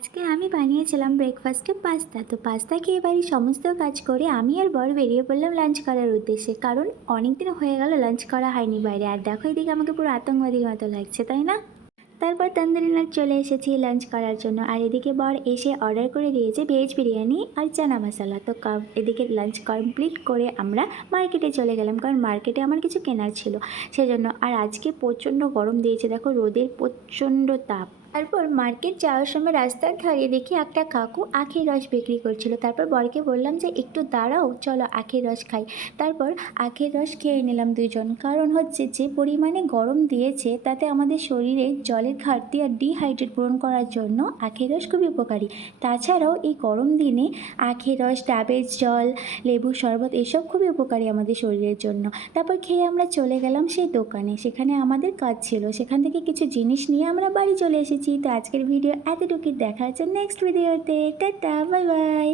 আজকে আমি বানিয়েছিলাম ব্রেকফাস্টে পাস্তা। তো পাস্তা খেয়ে বাড়ির সমস্ত কাজ করে আমি আর বর বেরিয়ে পড়লাম লাঞ্চ করার উদ্দেশ্যে। কারণ অনেকদিন হয়ে গেল লাঞ্চ করা হয়নি বাইরে। আর দেখো এদিকে আমাকে পুরো আতঙ্কবাদীর মতো লাগছে, তাই না? তারপর তন্দুরি নাড় চলে এসেছি লাঞ্চ করার জন্য। আর এদিকে বর এসে অর্ডার করে দিয়েছে ভেজ বিরিয়ানি আর চানা মশলা। তো এদিকে লাঞ্চ কমপ্লিট করে আমরা মার্কেটে চলে গেলাম, কারণ মার্কেটে আমার কিছু কেনার ছিল সেজন্য। আর আজকে প্রচণ্ড গরম দিয়েছে, দেখো রোদের প্রচণ্ড তাপ। তারপর মার্কেট যাওয়ার সময় রাস্তার ধারে দেখি একটা কাকু আখের রস বিক্রি করছিল। তারপর বরকে বললাম যে একটু দাঁড়াও, চলো আখের রস খাই। তারপর আখের রস খেয়ে নিলাম দুজন। কারণ হচ্ছে যে পরিমাণে গরম দিয়েছে তাতে আমাদের শরীরে জলের ঘাটতি আর ডিহাইড্রেট পূরণ করার জন্য আখের রস খুবই উপকারী। তাছাড়াও এই গরম দিনে আখের রস, ডাবের জল, লেবুর শরবত এসব খুবই উপকারী আমাদের শরীরের জন্য। তারপর খেয়ে আমরা চলে গেলাম সেই দোকানে, সেখানে আমাদের কাজ ছিল। সেখান থেকে কিছু জিনিস নিয়ে আমরা বাড়ি চলে এসেছি। তো আজকের ভিডিও এতটুকুই, দেখা হচ্ছে নেক্সট ভিডিওতে। Tata, bye bye.